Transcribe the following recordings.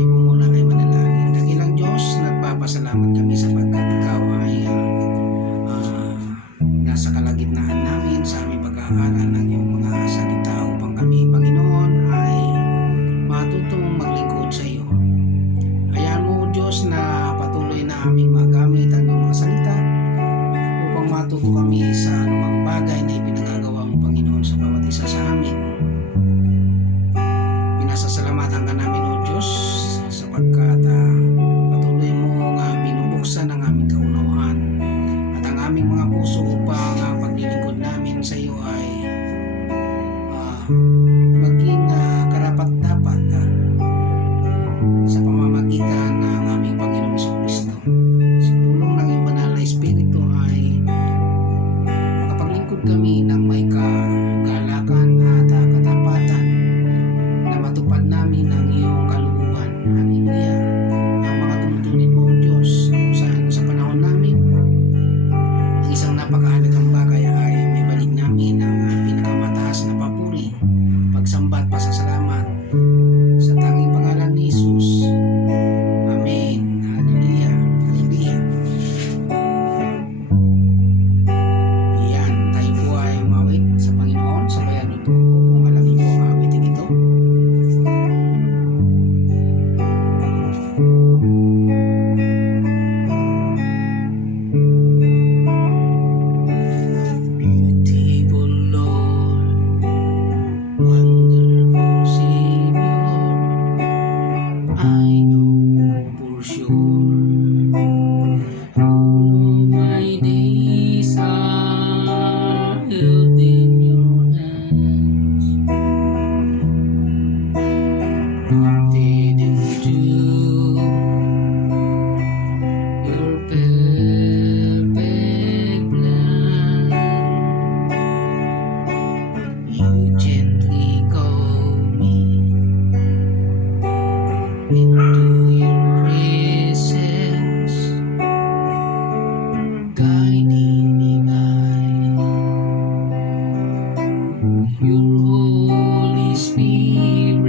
Tayo po muna ay manalangin. Dakilang Diyos, nagpapasalamat kami sapagkat Ikaw ay nasa kalagitnaan namin sa aming pag-aaral ng iyong mga salita upang kami, Panginoon, ay matutong maglingkod sa iyo. Hayaan mo, Diyos, na patuloy na aming magamit ang iyong mga salita upang matuto kami sa anumang bagay na ipinagagawa mo, Panginoon, sa bawat isa sa amin. Pinasasalamatan ka namin, O Diyos, sapagkat patuloy mo nga binubuksan ang aming kaunawaan at ang aming mga puso upang paglilingkod namin sa iyo ay maging karapat-dapat sa pamamagitan ng aming Panginoong Jesucristo. Sa tulong ng iyong banal na Espiritu ay makapaglingkod kami ng may kagalakan at katapatan na matupad namin ang iyong kalooban. Hallelujah. Ang mga tuntunin mo, Diyos, kung saan sa panahon namin ang isang napakahalagang bagay ay may balik namin ang pinakamataas na papuri, pagsamba at pasasalamat sa tanging pangalan ni Jesus. Amen. Hallelujah. Hallelujah. Yan, tayo po ay umawit sa Panginoon. Sabayan niyo po kung alam niyo po ang awitin ito. Beautiful Lord, wonderful Savior, I know for sure all of my days are held in your hands, crafted into your perfect plan. You gently call me into your presence, guiding me by your Holy Spirit.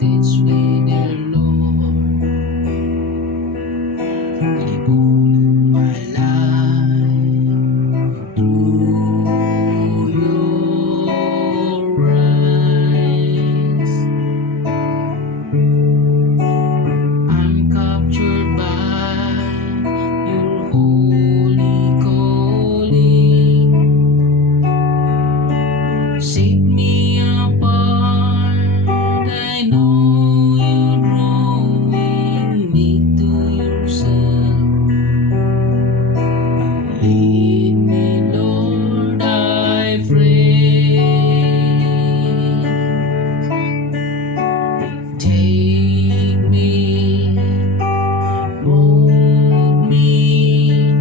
Teach me, dear Lord, to follow my life through your eyes. I'm captured by your holy calling. Set me apart. I know you're drawing me to yourself. Lead me, Lord, I pray. Take me, mold me,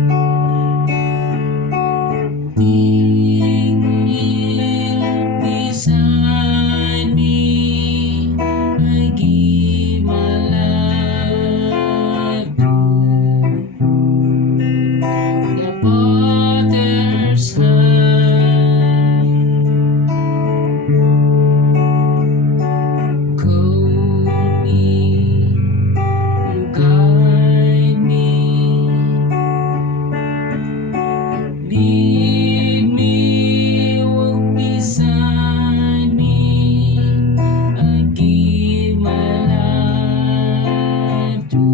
lead me beside me. I give my life to the Father's hand. Call me, guide me, lead me, walk beside me. I give my life to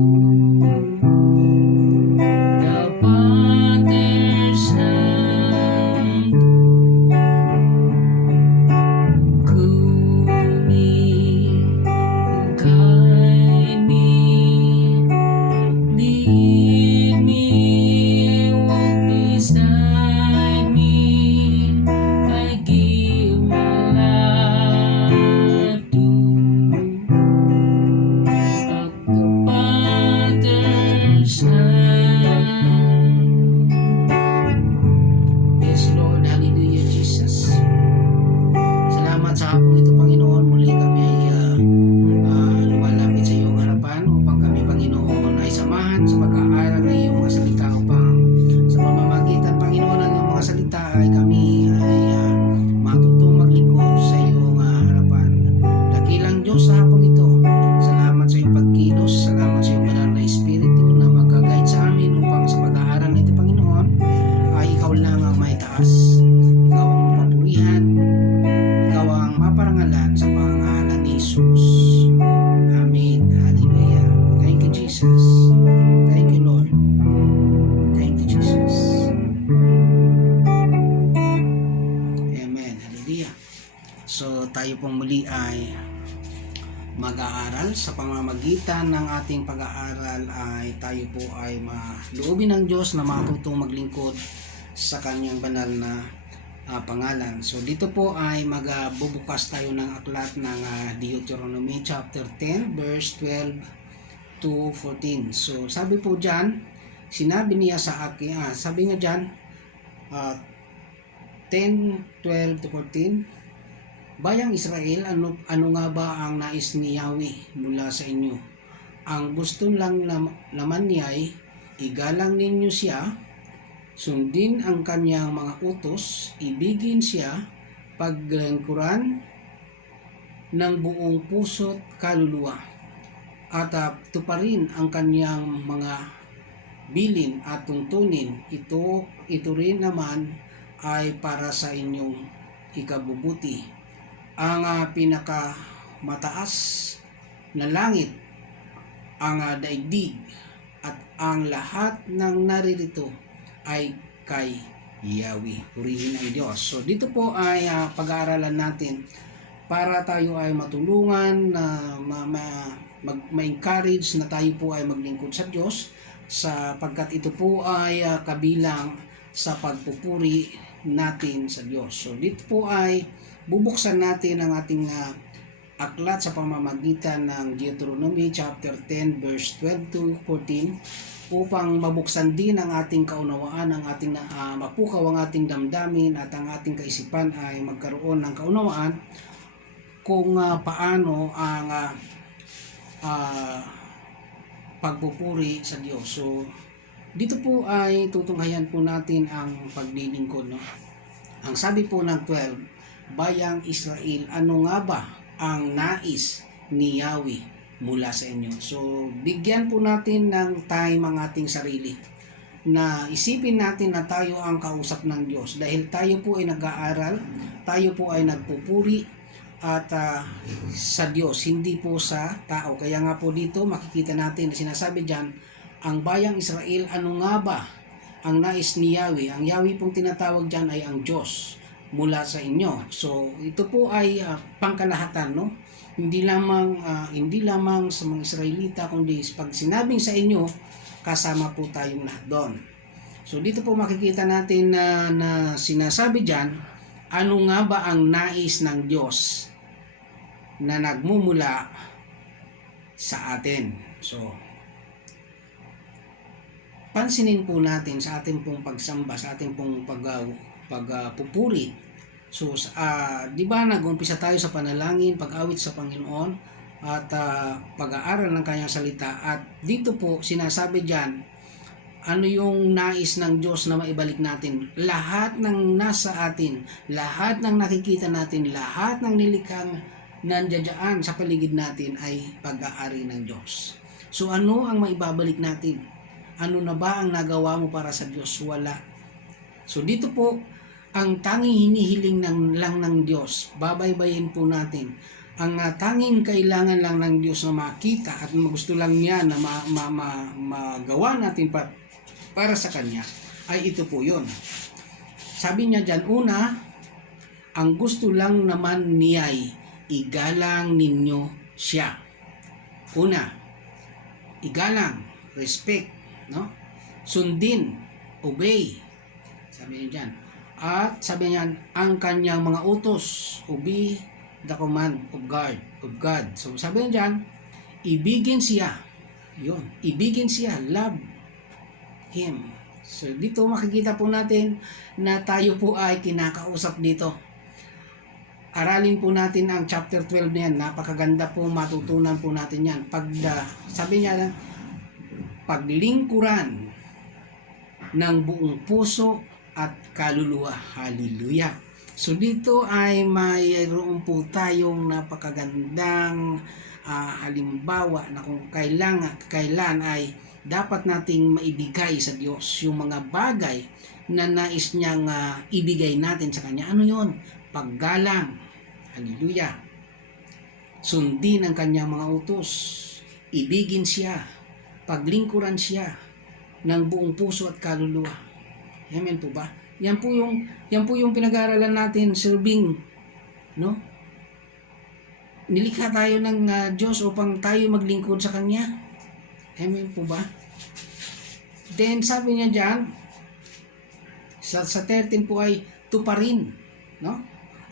the Father's hand. Call me, guide me, lead me, walk beside me. I give my life to the Father's hand. Yes, Lord. Hallelujah, Jesus. Salamat sa hapong ito, Panginoon. Muli kami ay lumalapit sa iyo, mag-aaral. Sa pamamagitan ng ating pag-aaral ay tayo po ay maluobin ng Diyos na matutong maglingkod sa kanyang banal na pangalan. So dito po ay magbubukas tayo ng aklat ng Deuteronomy chapter 10 verse 12 to 14. So sabi po diyan, sinabi niya sa akin, sabi niya diyan 10:12 to 14, Bayang Israel, ano nga ba ang nais ni Yahweh mula sa inyo? Ang gusto lang naman niya ay igalang ninyo siya, sundin ang kanyang mga utos, ibigin siya, paglingkuran ng buong puso't kaluluwa, at tuparin ang kanyang mga bilin at tuntunin. Ito rin naman ay para sa inyong ikabubuti. Ang pinakamataas na langit, ang daigdig, at ang lahat ng naririto ay kay Yahweh. Purihin ang Diyos. So dito po ay pag-aaralan natin para tayo ay matulungan na ma-encourage na tayo po ay maglingkod sa Diyos, sapagkat ito po ay kabilang sa pagpupuri natin sa Diyos. So dito po ay bubuksan natin ang ating aklat sa pamamagitan ng Deuteronomy chapter 10 verse 12 to 14 upang mabuksan din ang ating kaunawaan, ang ating mapukaw ang ating damdamin at ang ating kaisipan ay magkaroon ng kaunawaan kung paano ang pagpupuri sa Diyos. So dito po ay tutunghayan po natin ang paglilingkod, no? Ang sabi po ng 12, Bayang Israel, ano nga ba ang nais ni Yahweh mula sa inyo? So bigyan po natin ng time ang ating sarili na isipin natin na tayo ang kausap ng Diyos, dahil tayo po ay nag-aaral, tayo po ay nagpupuri at sa Diyos, hindi po sa tao. Kaya nga po dito makikita natin na sinasabi dyan, ang bayang Israel, ano nga ba ang nais ni Yahweh? Ang Yahweh pong tinatawag dyan ay ang Diyos mula sa inyo. So ito po ay pangkalahatan, no? Hindi lamang sa mga Israelita, kundi pag sinabing sa inyo, kasama po tayong lahat doon. So dito po makikita natin na sinasabi dyan, ano nga ba ang nais ng Diyos na nagmumula sa atin? So pansinin po natin sa ating pong pagsamba, sa ating pong pagpupuri. So di ba nag-umpisa tayo sa panalangin, pag-awit sa Panginoon at pag-aaral ng kanyang salita, at dito po sinasabi diyan, ano yung nais ng Diyos na maibalik natin? Lahat ng nasa atin, lahat ng nakikita natin, lahat ng nilikhang nandiyan sa paligid natin ay pag-aari ng Diyos. So ano ang maibabalik natin? Ano na ba ang nagawa mo para sa Diyos? Wala. So dito po, ang tanging hinihiling lang ng Diyos, babaybayin po natin. Ang tanging kailangan lang ng Diyos na makita at gusto lang niya na magawa natin para sa Kanya, ay ito po yun. Sabi niya dyan, una, ang gusto lang naman niya ay igalang ninyo siya. Una, igalang, respect, no? Sundin, obey, sabi niya dyan. At sabi niya, ang kanyang mga utos, obey the command of God. So sabi niya dyan, ibigin siya. Yun, ibigin siya, love Him. So dito makikita po natin na tayo po ay kinakausap dito. Aralin po natin ang chapter 12 na yan. Napakaganda po, matutunan po natin yan. Sabi niya, paglingkuran ng buong puso at kaluluwa. Hallelujah. So dito ay mayroon po tayong napakagandang halimbawa na kung kailan ay dapat nating maibigay sa Diyos yung mga bagay na nais niyang ibigay natin sa Kanya. Ano yon? Paggalang. Hallelujah. Sundin ang Kanyang mga utos. Ibigin siya. Paglingkuran siya ng buong puso at kaluluwa. Amen po ba? Yan po yung pinag-aaralan natin, serving, no? nilikha tayo ng Diyos upang tayo maglingkod sa Kanya. Amen po ba? Then sabi niya diyan, sa 13 po ay tuparin, no?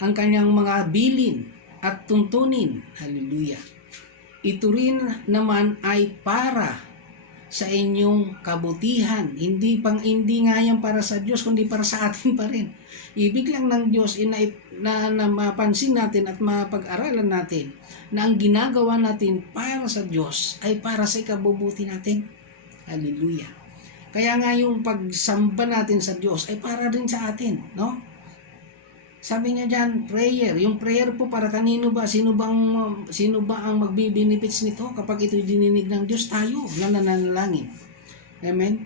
Ang kanyang mga bilin at tuntunin. Hallelujah. Ito rin naman ay para sa inyong kabutihan. Hindi nga yan para sa Diyos, kundi para sa atin pa rin. Ibig lang ng Diyos na mapansin natin at mapag-aralan natin na ang ginagawa natin para sa Diyos ay para sa ikabubuti natin. Hallelujah. Kaya nga yung pagsamba natin sa Diyos ay para rin sa atin, no? Sabi niya diyan, prayer. Yung prayer po para kanino ba? Sino ba ang magbi-benefits nito kapag ito'y dininig ng Diyos? Tayo na nananalangin. Amen.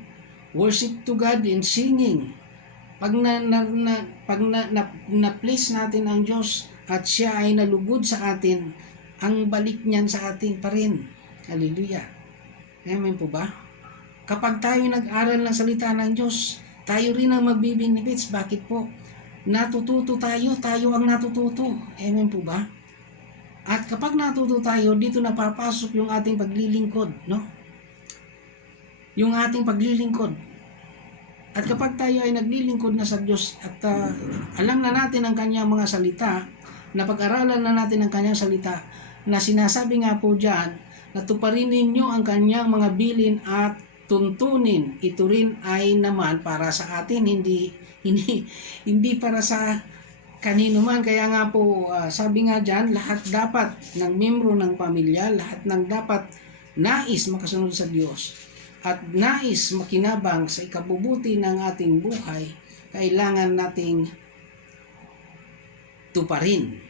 Worship to God in singing. Pag na-place natin ang Diyos at siya ay nalugod sa atin, ang balik niyan sa atin pa rin. Hallelujah. Amen po ba? Kapag tayo nag-aral ng salita ng Diyos, tayo rin ang magbi-benefits. Bakit po? Natututo tayo ang natututo. Amen po ba? At kapag natuto tayo, dito napapasok yung ating paglilingkod, no? Yung ating paglilingkod. At kapag tayo ay naglilingkod na sa Diyos at alam na natin ang kanyang mga salita, napag-aralan na natin ang kanyang salita, na sinasabi nga po diyan, na tuparin ninyo ang kanyang mga bilin at tuntunin. Ito rin ay naman para sa atin, hindi para sa kanino man. Kaya nga po, sabi nga dyan, lahat dapat ng membro ng pamilya, lahat ng dapat nais makasunod sa Diyos at nais makinabang sa ikabubuti ng ating buhay, kailangan nating tuparin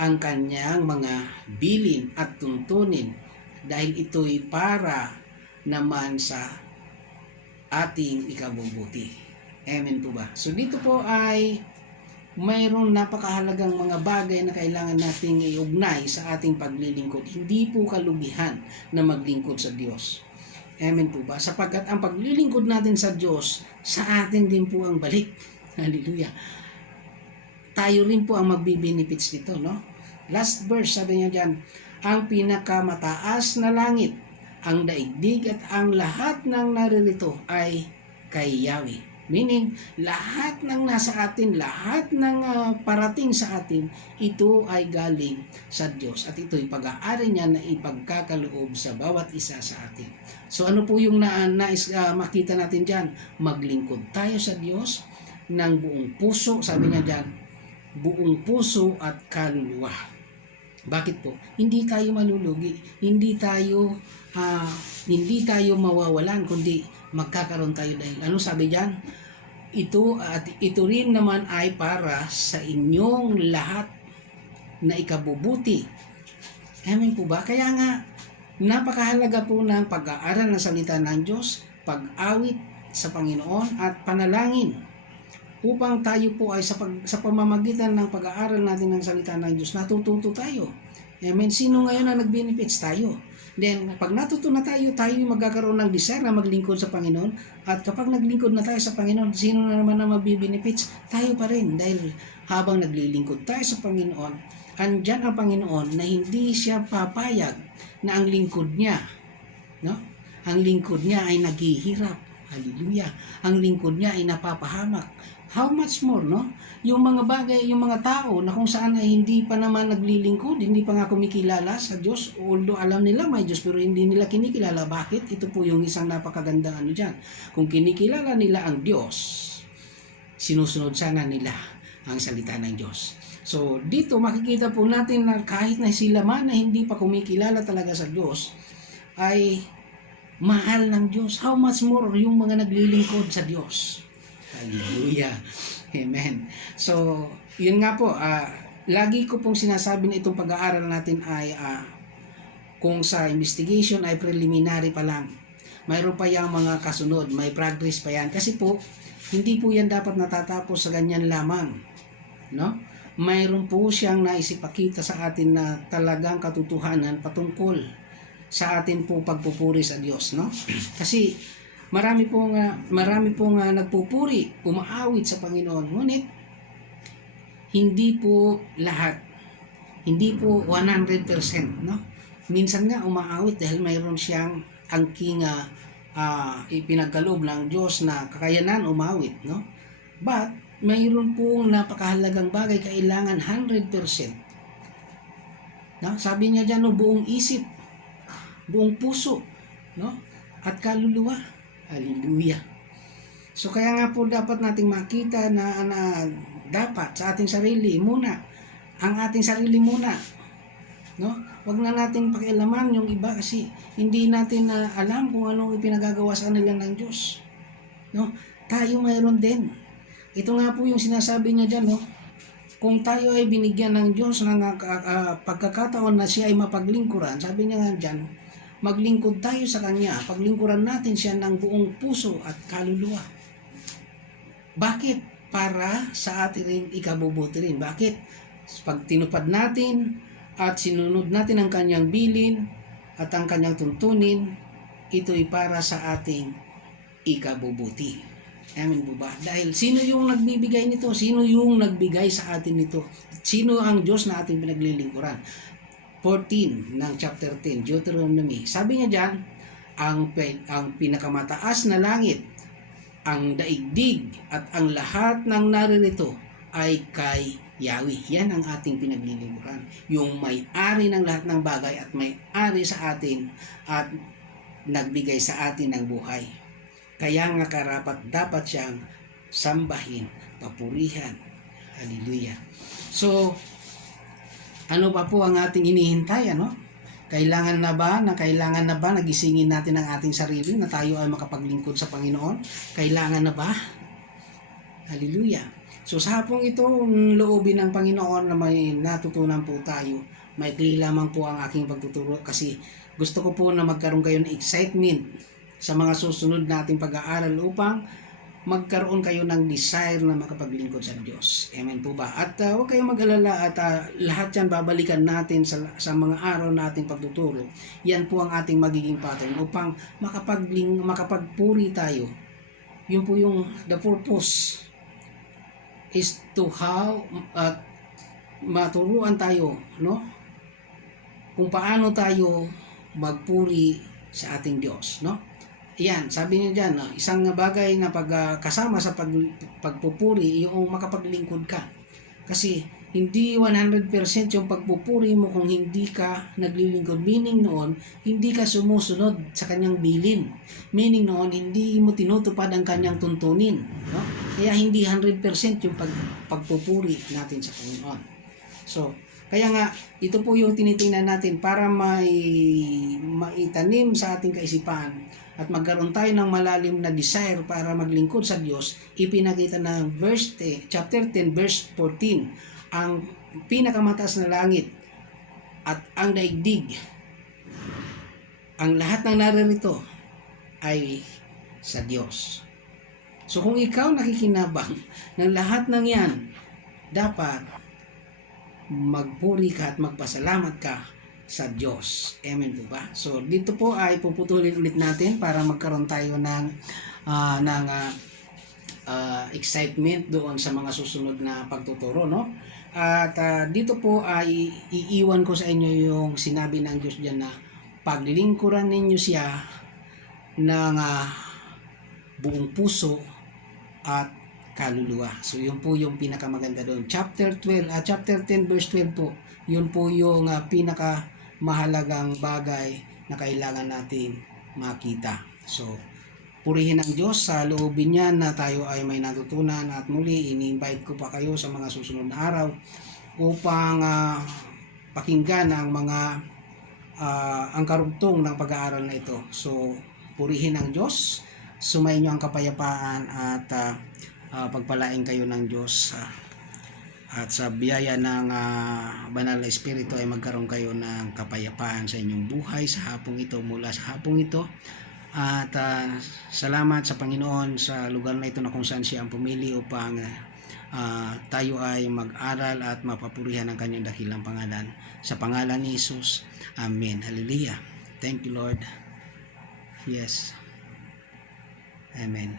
ang kanyang mga bilin at tuntunin dahil ito'y para naman sa ating ikabubuti. Amen po ba? So dito po ay mayroong napakahalagang mga bagay na kailangan nating iugnay sa ating paglilingkod. Hindi po kalugihan na maglingkod sa Diyos. Amen po ba? Sapagkat ang paglilingkod natin sa Diyos, sa atin din po ang balik. Hallelujah. Tayo rin po ang magbi-benefits dito, no? Last verse, sabi niya dyan, ang pinakamataas na langit, ang daigdig at ang lahat ng naririto ay kay Yahweh. Meaning, lahat ng nasa atin, lahat ng parating sa atin, ito ay galing sa Diyos. At ito'y pag-aari niya na ipagkakaloob sa bawat isa sa atin. So ano po yung nais makita natin dyan? Maglingkod tayo sa Diyos ng buong puso, sabi niya dyan, buong puso at kaluluwa. Bakit po? Hindi tayo malulugi, hindi tayo mawawalan, kundi magkakaroon tayo dahil ano sabi diyan? Ito rin naman ay para sa inyong lahat na ikabubuti. Amen po ba? Kaya nga napakahalaga po ng pag-aaral ng salita ng Diyos, pag-awit sa Panginoon at panalangin upang tayo po ay sa pamamagitan ng pag-aaral natin ng salita ng Diyos, natututo tayo. Amen. Sino ngayon ang nag-benefits? Tayo. Then, pag natuto na tayo magkakaroon ng desire na maglingkod sa Panginoon. At kapag naglingkod na tayo sa Panginoon, sino na naman ang mag-benefits? Tayo pa rin. Dahil habang naglilingkod tayo sa Panginoon, andyan ang Panginoon na hindi siya papayag na ang lingkod niya, no? Ang lingkod niya ay naghihirap. Hallelujah. Ang lingkod niya ay napapahamak. How much more, no? Yung mga bagay, yung mga tao na kung saan ay hindi pa naman naglilingkod, hindi pa nga kumikilala sa Diyos, although alam nila may Diyos pero hindi nila kinikilala. Bakit? Ito po yung isang napakagandang ano dyan. Kung kinikilala nila ang Diyos, sinusunod sana nila ang salita ng Diyos. So, dito makikita po natin na kahit na sila man na hindi pa kumikilala talaga sa Diyos, ay mahal ng Diyos. How much more yung mga naglilingkod sa Diyos. Hallelujah. Amen. So, yun nga po, lagi ko pong sinasabi na itong pag-aaral natin ay kung sa investigation ay preliminary pa lang. Mayroon pa yung mga kasunod, may progress pa yan. Kasi po, hindi po yan dapat natatapos sa ganyan lamang. No? Mayroon po siyang naisipakita sa atin na talagang katotohanan patungkol sa atin po pagpupuri sa Diyos, no? Kasi marami pong nagpupuri, umaawit sa Panginoon. Ngunit hindi po lahat Hindi po 100%, no? Minsan nga umaawit dahil mayroon siyang angking ipinagkaloob ng Diyos na kakayanan umawit, no? But mayroon pong napakahalagang bagay, kailangan 100%. No? Sabi niya diyan, no, buong isip, buong puso, no? At kaluluwa. Hallelujah. So kaya nga po dapat nating makita na dapat sa ating sarili muna, ang ating sarili muna, no? Wag na nating pakialaman yung iba kasi hindi natin alam kung anong ipinagagawa sa kanila ng Diyos, no? Tayo mayroon din. Ito nga po yung sinasabi niya diyan, no? Kung tayo ay binigyan ng Diyos ng pagkakataon na siya ay mapaglingkuran, sabi niya nga diyan, maglingkod tayo sa Kanya, paglingkuran natin siya ng buong puso at kaluluwa. Bakit? Para sa ating ring ikabubuti rin. Bakit? Pag tinupad natin at sinunod natin ang Kanyang bilin at ang Kanyang tuntunin, ito'y para sa ating ikabubuti. Amen po ba? Dahil sino yung nagbibigay nito? Sino yung nagbigay sa atin nito? Sino ang Diyos na ating pinaglilingkuran? 14 ng chapter 10, Deuteronomy. Sabi niya diyan, ang pinakamataas na langit, ang daigdig at ang lahat ng naririto ay kay Yahweh. Yan ang ating pinaglilingkuran. Yung may-ari ng lahat ng bagay at may-ari sa atin at nagbigay sa atin ng buhay. Kaya nga karapat dapat siyang sambahin, papurihan. Hallelujah. So, ano pa po ang ating hinihintay, ano? Kailangan na ba nagisingin natin ang ating sarili na tayo ay makapaglingkod sa Panginoon? Kailangan na ba? Hallelujah. So sa hapong ito, loobin ng Panginoon na may natutunan po tayo. Maikli lamang po ang aking pagtuturo kasi gusto ko po na magkaroon kayo ng excitement sa mga susunod nating pag-aaral upang magkaroon kayo ng desire na makapaglingkod sa Diyos. Amen po ba? At huwag kayong mag-alala at lahat yan babalikan natin sa mga araw na ating pagtuturo. Yan po ang ating magiging pattern upang makapagpuri tayo. Yun po yung the purpose is to how maturuan tayo, no? Kung paano tayo magpuri sa ating Diyos, no? Yan, sabi niya dyan, no? Isang bagay na pagkasama sa pagpupuri, yung makapaglingkod ka. Kasi hindi 100% yung pagpupuri mo kung hindi ka naglilingkod. Meaning noon, hindi ka sumusunod sa kanyang bilin. Meaning noon, hindi mo tinutupad ang kanyang tuntunin. No? Kaya hindi 100% yung pagpupuri natin sa Panginoon. So, kaya nga, ito po yung tinitingnan natin para maitanim sa ating kaisipan at magkaroon tayo ng malalim na desire para maglingkod sa Diyos. Ipinakita ng chapter 10, verse 14, ang pinakamataas na langit at ang daigdig, ang lahat ng naririto ay sa Diyos. So kung ikaw nakikinabang ng lahat ng yan, dapat magpuri ka at magpasalamat ka sa Diyos. Amen po ba? So dito po ay puputulin ulit natin para magkaroon tayo ng excitement doon sa mga susunod na pagtuturo, no? At dito po ay iiwan ko sa inyo yung sinabi ng Diyos diyan na paglingkuran ninyo siya ng buong puso at kaluluwa. So yun po yung pinakamaganda doon. Chapter 10 verse 12 po. Yun po yung pinakamahalagang bagay na kailangan natin makita. So purihin ang Diyos sa loobin niya na tayo ay may natutunan at muli ini-invite ko pa kayo sa mga susunod na araw upang pakinggan ang mga ang karugtong ng pag-aaral na ito. So purihin ang Diyos, sumayin niyo ang kapayapaan at pagpalain kayo ng Diyos at sa biyaya ng banal na Espiritu ay magkaroon kayo ng kapayapaan sa inyong buhay sa hapong ito, mula sa hapong ito. At salamat sa Panginoon sa lugar na ito na kung saan siya ang pumili upang tayo ay mag-aral at mapapurihan ang kanyang dakilang pangalan. Sa pangalan ni Jesus. Amen. Hallelujah. Thank you, Lord. Yes. Amen.